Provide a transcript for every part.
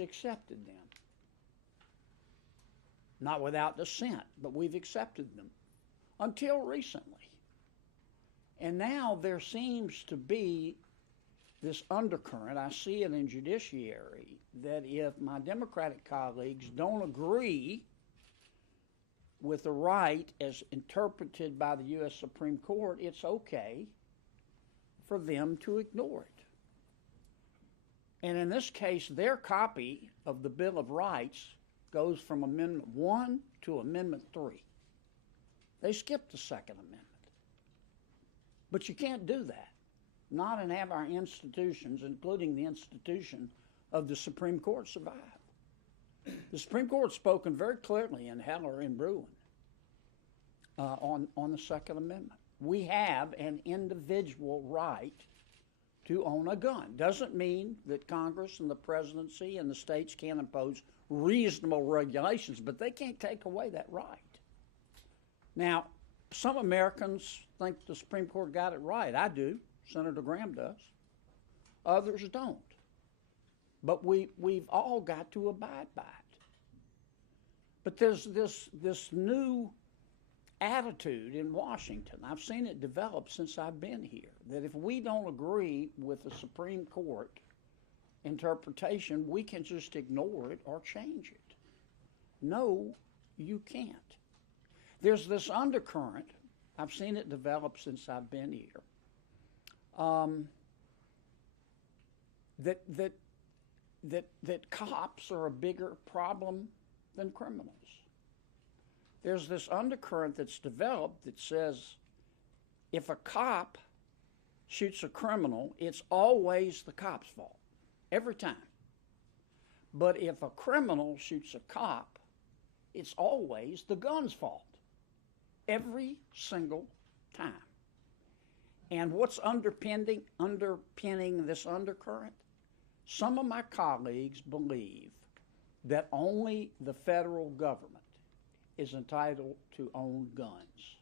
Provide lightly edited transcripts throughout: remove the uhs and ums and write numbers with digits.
accepted them. Not without dissent, but we've accepted them until recently. And now there seems to be this undercurrent, I see it in judiciary, that if my Democratic colleagues don't agree with the right as interpreted by the U.S. Supreme Court, it's okay for them to ignore it. And in this case, their copy of the Bill of Rights goes from Amendment 1 to Amendment 3. They skipped the Second Amendment. But you can't do that, not and have our institutions, including the institution of the Supreme Court, survive. The Supreme Court has spoken very clearly in Heller and Bruen on the Second Amendment. We have an individual right to own a gun. Doesn't mean that Congress and the presidency and the states can't impose reasonable regulations, but they can't take away that right. Now, some Americans think the Supreme Court got it right. I do. Senator Graham does. Others don't. But we've all got to abide by it. But there's this new attitude in Washington. I've seen it develop since I've been here, that if we don't agree with the Supreme Court interpretation, we can just ignore it or change it. No, you can't. There's this undercurrent. I've seen it develop since I've been here. That cops are a bigger problem than criminals. There's this undercurrent that's developed that says if a cop shoots a criminal, it's always the cop's fault, every time. But if a criminal shoots a cop, it's always the gun's fault, every single time. And what's underpinning this undercurrent? Some of my colleagues believe that only the federal government is entitled to own guns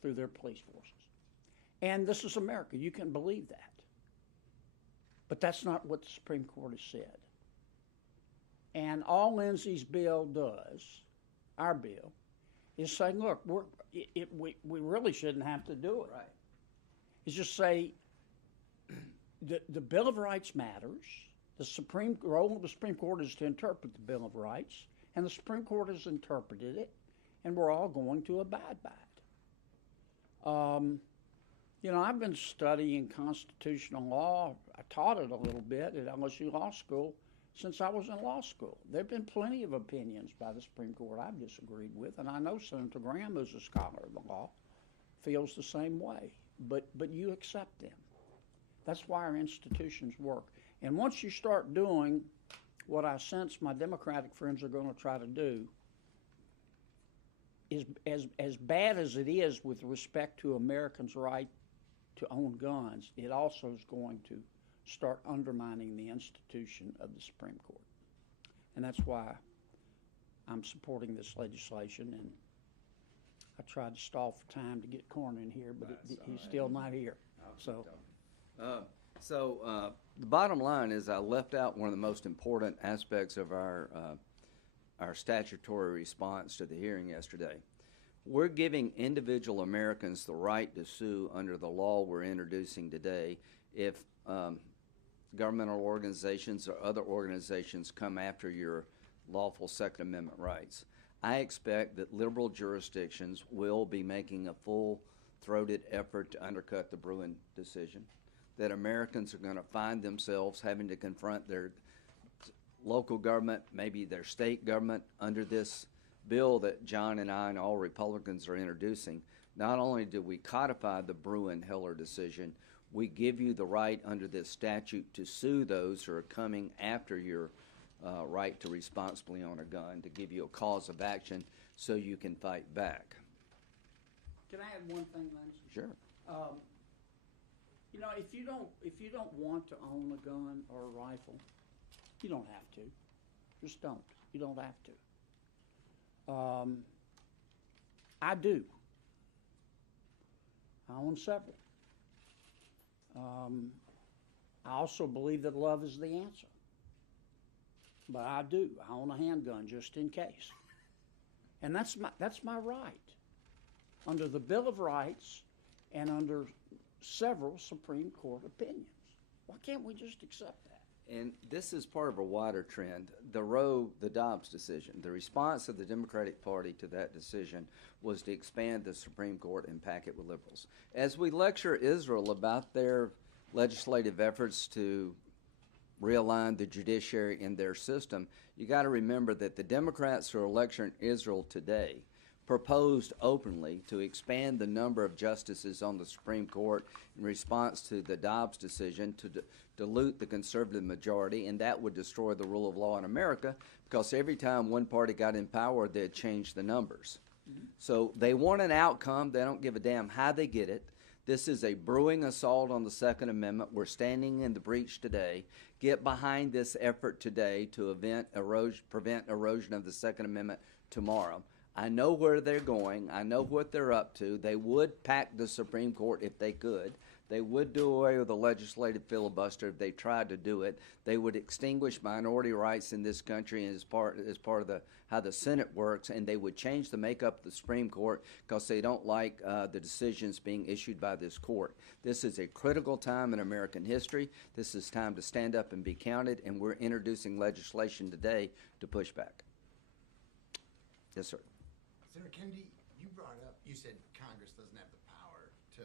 through their police forces. And this is America. You can believe that. But that's not what the Supreme Court has said. And all Lindsey's bill does, our bill, is saying, look, we really shouldn't have to do it. Right. It's just say the Bill of Rights matters. The role of the Supreme Court is to interpret the Bill of Rights, and the Supreme Court has interpreted it, and we're all going to abide by it. I've been studying constitutional law. I taught it a little bit at LSU Law School since I was in law school. There have been plenty of opinions by the Supreme Court I've disagreed with, and I know Senator Graham, who's a scholar of the law, feels the same way. But you accept them. That's why our institutions work. And once you start doing what I sense my Democratic friends are going to try to do, is as bad as it is with respect to Americans' right to own guns, it also is going to start undermining the institution of the Supreme Court. And that's why I'm supporting this legislation. And I tried to stall for time to get Cornyn here, but he's still not here. So the bottom line is I left out one of the most important aspects of our statutory response to the hearing yesterday. We're giving individual Americans the right to sue under the law we're introducing today if governmental organizations or other organizations come after your lawful Second Amendment rights. I expect that liberal jurisdictions will be making a full-throated effort to undercut the Bruen decision, that Americans are going to find themselves having to confront their local government, maybe their state government, under this bill that John and I and all Republicans are introducing. Not only do we codify the Bruen-Heller decision, we give you the right under this statute to sue those who are coming after your right to responsibly own a gun, to give you a cause of action so you can fight back. Can I add one thing, Lindsey? Sure. If you don't want to own a gun or a rifle, you don't have to. Just don't. You don't have to. I do. I own several. I also believe that love is the answer. but I do. I own a handgun just in case. And that's my right under the Bill of Rights and under several Supreme Court opinions. Why can't we just accept that? And this is part of a wider trend. The Dobbs decision, the response of the Democratic Party to that decision was to expand the Supreme Court and pack it with liberals. As we lecture Israel about their legislative efforts to realign the judiciary in their system, you got to remember that the Democrats who are lecturing Israel today proposed openly to expand the number of justices on the Supreme Court in response to the Dobbs decision to dilute the conservative majority, and that would destroy the rule of law in America because every time one party got in power, they'd change the numbers. So they want an outcome. They don't give a damn how they get it. This is a brewing assault on the Second Amendment. We're standing in the breach today. Get behind this effort today to prevent erosion of the Second Amendment tomorrow. I know where they're going. I know what they're up to. They would pack the Supreme Court if they could. They would do away with the legislative filibuster if they tried to do it. They would extinguish minority rights in this country as part of how the Senate works, and they would change the makeup of the Supreme Court because they don't like the decisions being issued by this court. This is a critical time in American history. This is time to stand up and be counted, and we're introducing legislation today to push back. Yes, sir. Senator Kennedy, you said Congress doesn't have the power to,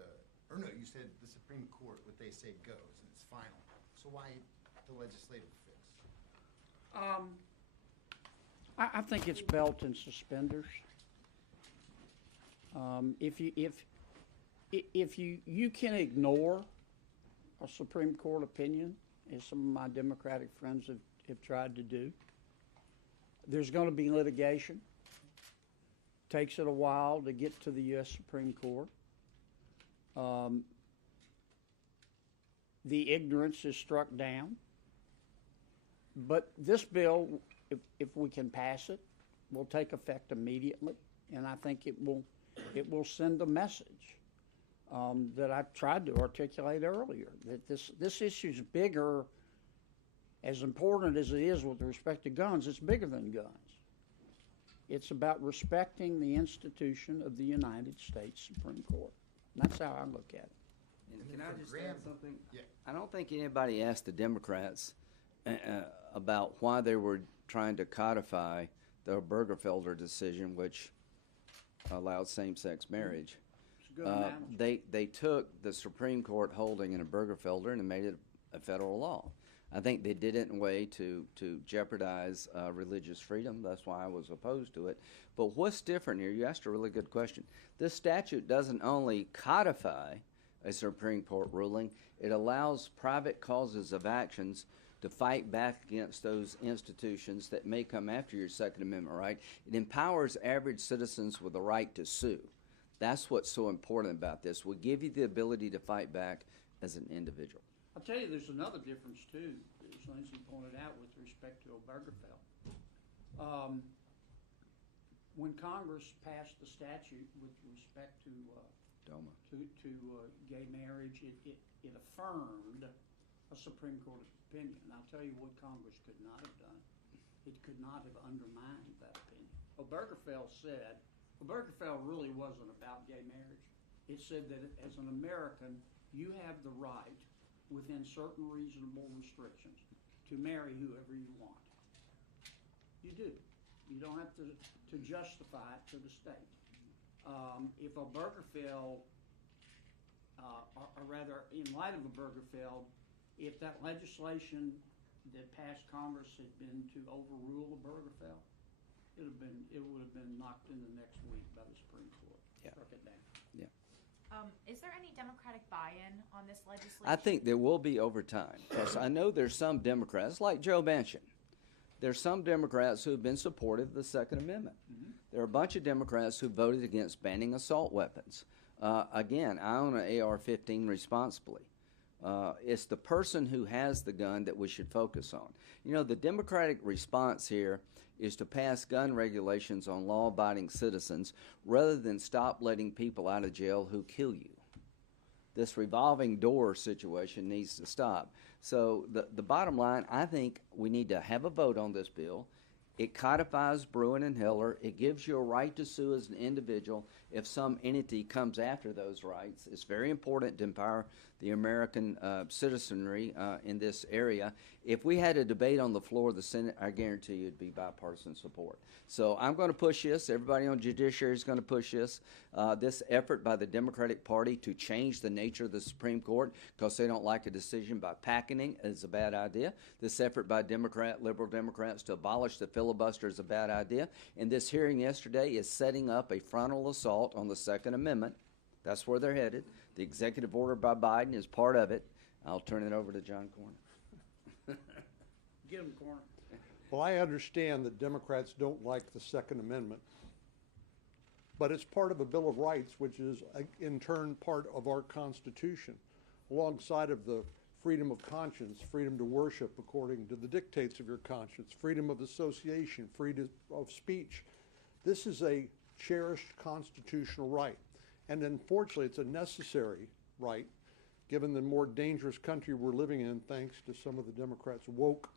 or no, you said the Supreme Court, what they say goes, and it's final. So why the legislative fix? I think it's belt and suspenders. If you can ignore a Supreme Court opinion, as some of my Democratic friends have tried to do, there's going to be litigation. Takes it a while to get to the U.S. Supreme Court. The ignorance is struck down. But this bill, if we can pass it, will take effect immediately, and I think it will send a message that I tried to articulate earlier, that this issue is bigger, as important as it is with respect to guns, it's bigger than guns. It's about respecting the institution of the United States Supreme Court. And that's how I look at it. And can I just add something? Yeah. I don't think anybody asked the Democrats about why they were trying to codify the Burgerfelder decision, which allowed same-sex marriage. It's a good analogy. They took the Supreme Court holding in a Burgerfelder and made it a federal law. I think they did it in a way to jeopardize religious freedom. That's why I was opposed to it. But what's different here? You asked a really good question. This statute doesn't only codify a Supreme Court ruling, it allows private causes of actions to fight back against those institutions that may come after your Second Amendment right. It empowers average citizens with the right to sue. That's what's so important about this. We give you the ability to fight back as an individual. I'll tell you, there's another difference, too, as Lindsey pointed out with respect to Obergefell. When Congress passed the statute with respect to gay marriage, it affirmed a Supreme Court opinion. And I'll tell you what Congress could not have done. It could not have undermined that opinion. Obergefell really wasn't about gay marriage. It said that as an American, you have the right, within certain reasonable restrictions, to marry whoever you want. You do. You don't have to justify it to the state. If Obergefell, or rather, in light of Obergefell, if that legislation that passed Congress had been to overrule Obergefell, it would have been knocked in the next week by the Supreme Court. Yeah. Struck it down. Yeah. Is there any Democratic buy-in on this legislation? I think there will be over time, because I know there's some Democrats, like Joe Manchin. There's some Democrats who have been supportive of the Second Amendment. Mm-hmm. There are a bunch of Democrats who voted against banning assault weapons. Again, I own an AR-15 responsibly. It's the person who has the gun that we should focus on. You know, the Democratic response here is to pass gun regulations on law-abiding citizens rather than stop letting people out of jail who kill you. this revolving door situation needs to stop. So the bottom line, I think we need to have a vote on this bill. It codifies Bruen and Heller. It gives you a right to sue as an individual if some entity comes after those rights. It's very important to empower the American citizenry in this area. If we had a debate on the floor of the Senate, I guarantee you it'd be bipartisan support. So I'm going to push this. Everybody on Judiciary is going to push this. This effort by the Democratic Party to change the nature of the Supreme Court because they don't like a decision by packing is a bad idea. This effort by liberal Democrats to abolish the filibuster is a bad idea. And this hearing yesterday is setting up a frontal assault on the Second Amendment. That's where they're headed. The executive order by Biden is part of it. I'll turn it over to John Cornyn. Get him, Corner. Well, I understand that Democrats don't like the Second Amendment, but it's part of a Bill of Rights, which is in turn part of our Constitution, alongside of the freedom of conscience, freedom to worship according to the dictates of your conscience, freedom of association, freedom of speech. This is a cherished constitutional right, and unfortunately it's a necessary right, given the more dangerous country we're living in thanks to some of the Democrats' woke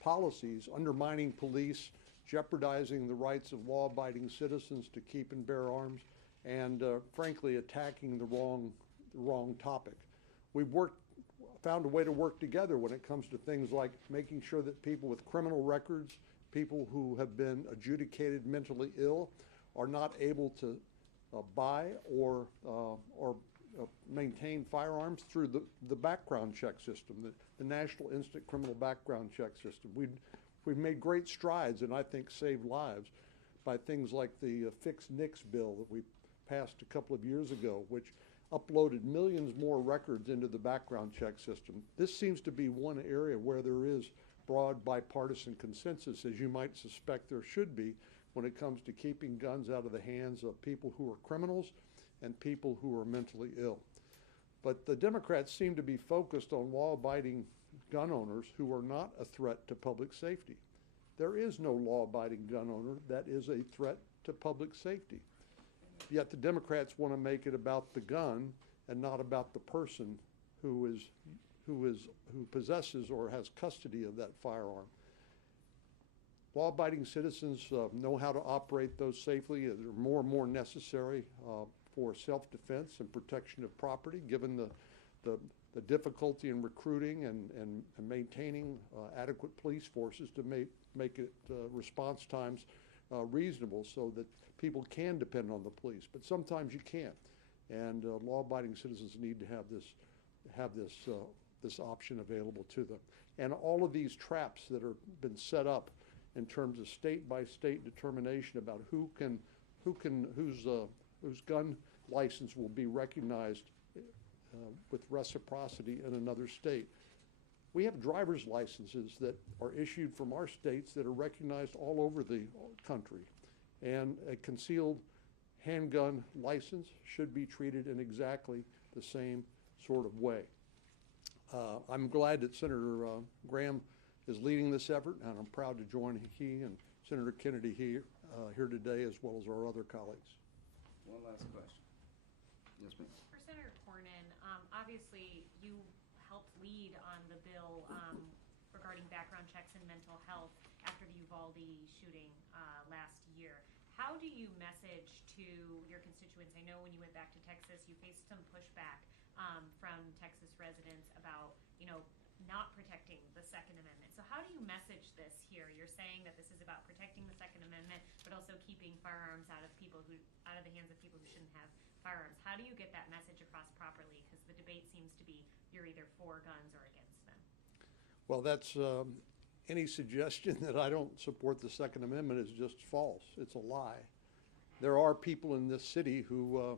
policies, undermining police, jeopardizing the rights of law-abiding citizens to keep and bear arms, and frankly attacking the wrong topic. We've found a way to work together when it comes to things like making sure that people with criminal records, people who have been adjudicated mentally ill, are not able to buy or maintain firearms through the background check system, the National Instant Criminal Background Check System. We've made great strides and I think saved lives by things like the Fix NICS bill that we passed a couple of years ago, which uploaded millions more records into the background check system. This seems to be one area where there is broad bipartisan consensus, as you might suspect there should be, when it comes to keeping guns out of the hands of people who are criminals and people who are mentally ill. But the Democrats seem to be focused on law-abiding gun owners who are not a threat to public safety. There is no law-abiding gun owner that is a threat to public safety. Yet the Democrats want to make it about the gun and not about the person who possesses or has custody of that firearm. Law-abiding citizens know how to operate those safely. They're more and more necessary for self-defense and protection of property, given the difficulty in recruiting and maintaining adequate police forces to make it response times reasonable so that people can depend on the police. But sometimes you can't, and law-abiding citizens need to have this option available to them. And all of these traps that have been set up in terms of state-by-state determination about whose gun license will be recognized with reciprocity in another state. We have driver's licenses that are issued from our states that are recognized all over the country. And a concealed handgun license should be treated in exactly the same sort of way. I'm glad that Senator Graham is leading this effort, and I'm proud to join he and Senator Kennedy here today, as well as our other colleagues. One last question. Yes, ma'am. For Senator Cornyn, obviously you helped lead on the bill regarding background checks and mental health after the Uvalde shooting last year. How do you message to your constituents? I know when you went back to Texas, you faced some pushback from Texas residents about, not protecting the Second Amendment. So how do you message this here? You're saying that this is about protecting the Second Amendment, but also keeping firearms out of the hands of people who shouldn't have firearms. How do you get that message across properly? Because the debate seems to be you're either for guns or against them. Well, that's any suggestion that I don't support the Second Amendment is just false. It's a lie. There are people in this city who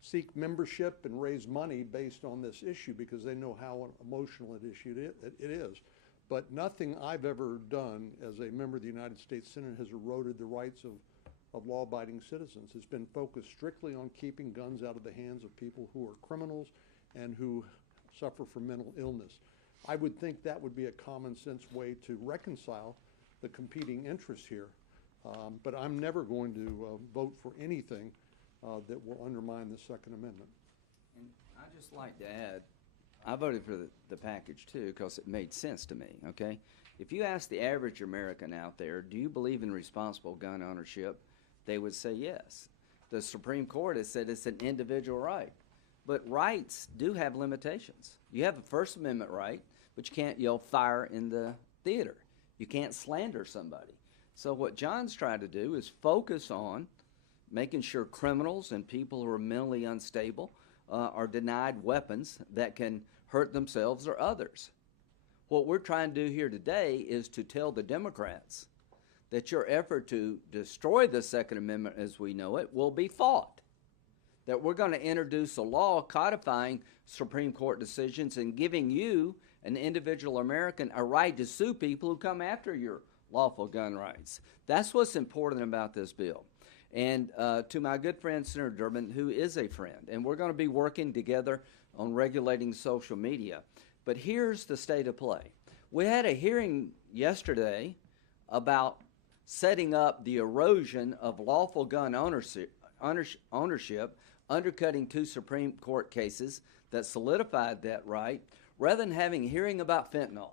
seek membership and raise money based on this issue because they know how emotional an issue it is. But nothing I've ever done as a member of the United States Senate has eroded the rights of law-abiding citizens. It's been focused strictly on keeping guns out of the hands of people who are criminals and who suffer from mental illness. I would think that would be a common sense way to reconcile the competing interests here. But I'm never going to vote for anything that will undermine the Second Amendment. just like to add, I voted for the package too because it made sense to me, okay? If you ask the average American out there, do you believe in responsible gun ownership, they would say yes. The Supreme Court has said it's an individual right. But rights do have limitations. You have a First Amendment right, but you can't yell fire in the theater. You can't slander somebody. So what John's trying to do is focus on making sure criminals and people who are mentally unstable are denied weapons that can hurt themselves or others. What we're trying to do here today is to tell the Democrats that your effort to destroy the Second Amendment as we know it will be fought. That we're going to introduce a law codifying Supreme Court decisions and giving you, an individual American, a right to sue people who come after your lawful gun rights. That's what's important about this bill. And to my good friend, Senator Durbin, who is a friend, and we're going to be working together on regulating social media. But here's the state of play. We had a hearing yesterday about setting up the erosion of lawful gun ownership, undercutting 2 Supreme Court cases that solidified that right, rather than having a hearing about fentanyl.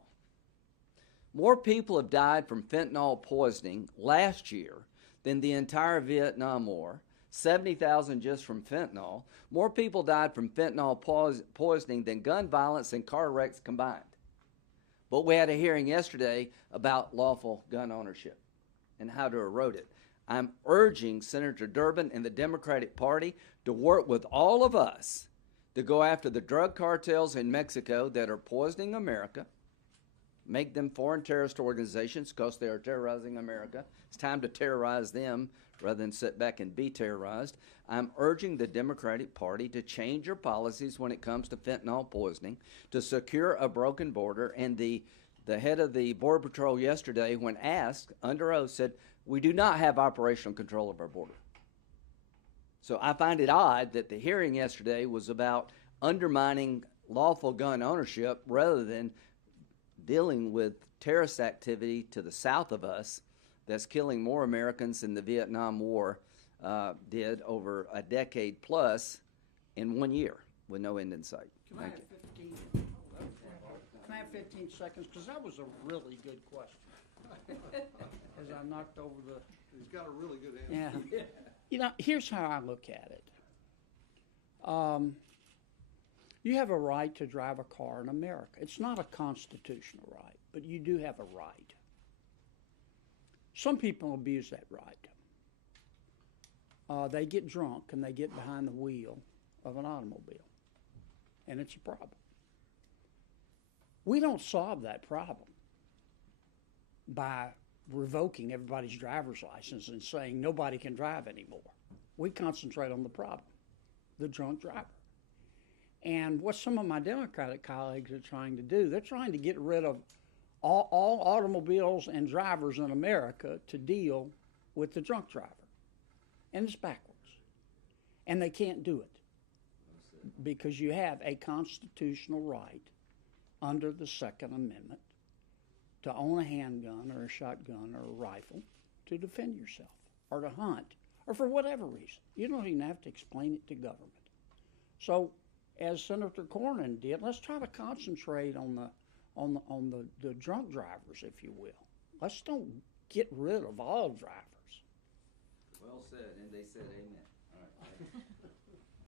More people have died from fentanyl poisoning last year than the entire Vietnam War, 70,000 just from fentanyl. More people died from fentanyl poisoning than gun violence and car wrecks combined. But we had a hearing yesterday about lawful gun ownership and how to erode it. I'm urging Senator Durbin and the Democratic Party to work with all of us to go after the drug cartels in Mexico that are poisoning America, make them foreign terrorist organizations because they are terrorizing America. It's time to terrorize them rather than sit back and be terrorized. I'm urging the Democratic Party to change your policies when it comes to fentanyl poisoning, to secure a broken border. And the head of the Border Patrol yesterday, when asked under oath, said, we do not have operational control of our border. So I find it odd that the hearing yesterday was about undermining lawful gun ownership rather than dealing with terrorist activity to the south of us that's killing more Americans than the Vietnam War did over a decade plus in 1 year with no end in sight. Can I have 15? Can I have 15 seconds? Because that was a really good question. As I knocked over the... He's got a really good answer. Yeah. You know, here's how I look at it. You have a right to drive a car in America. It's not a constitutional right, but you do have a right. Some people abuse that right. They get drunk and they get behind the wheel of an automobile, and it's a problem. We don't solve that problem by revoking everybody's driver's license and saying nobody can drive anymore. We concentrate on the problem, the drunk driver. And what some of my Democratic colleagues are trying to do, they're trying to get rid of all automobiles and drivers in America to deal with the drunk driver. And it's backwards. And they can't do it because you have a constitutional right under the Second Amendment to own a handgun or a shotgun or a rifle to defend yourself or to hunt or for whatever reason. You don't even have to explain it to government. So, as Senator Cornyn did, let's try to concentrate on the drunk drivers, if you will. Let's don't get rid of all drivers. Well said, and they said amen.